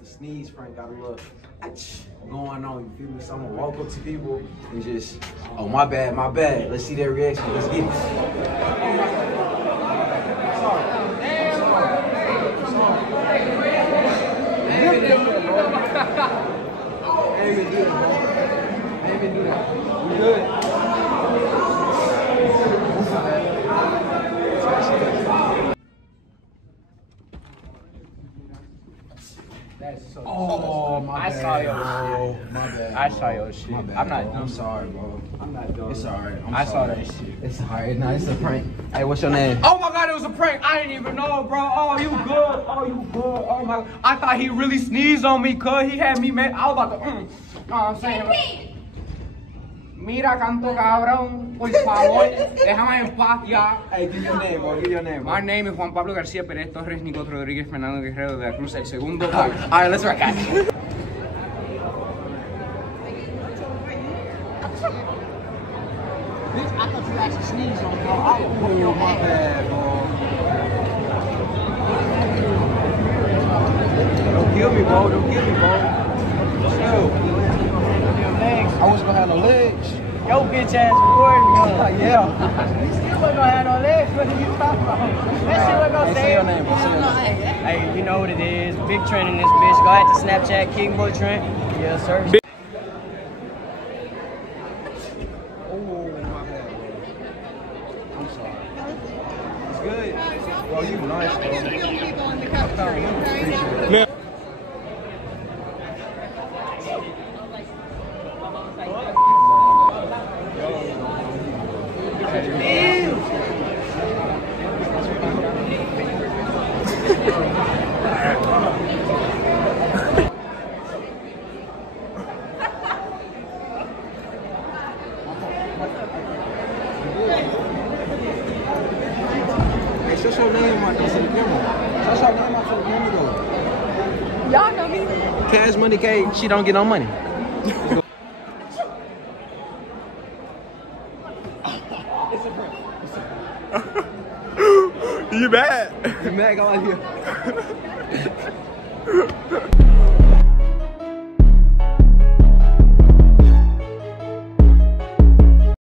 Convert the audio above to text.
The sneeze prank got a little going on, you feel me? So I'm gonna walk up to people and just, oh, my bad, my bad. Let's see their reaction. Let's get it. We good. Oh, my bad. I saw your shit. My bad. I saw your shit. My bad, I'm not bro. doing I'm sorry, bro. I'm not doing It's alright. I saw that shit. It's alright. Nah, it's a prank. Hey, what's your name? Oh my god, it was a prank. I didn't even know, bro. Oh, you good? Oh, you good? Oh my god. I thought he really sneezed on me, cuz he had me, man. I was about to, know what I'm saying? Mira, canto cabrón, por favor, déjame en paz ya. Hey, give your name, bro. Give your name, bro. My name is Juan Pablo García Pérez Torres Nico Rodríguez Fernando Guerrero de la Cruz, el segundo. Alright, let's rock it. Bitch, I thought you actually sneezed on me. Oh, my bad, bro. Don't kill me, bro. Don't kill me, bro. Chill. I wasn't gonna have no legs. Yo, bitch ass recording me. Yeah. You still wasn't gonna have no legs. What are you talking about? That shit wasn't gonna Hey, say your name, bro. Say your name. Hey, you know what it is. Big Trent in this bitch. Go ahead to Snapchat, King Boy Trent. Yes, sir. Oh, my bad, bro. I'm sorry. It's good. Bro, you nice, bro. People in the cafeteria, okay? Hey, shut your name out there to the camera. Shut your name out to the camera, though. Y'all know me. Cash Money K, she don't get no money. You mad? You mad? Go out here.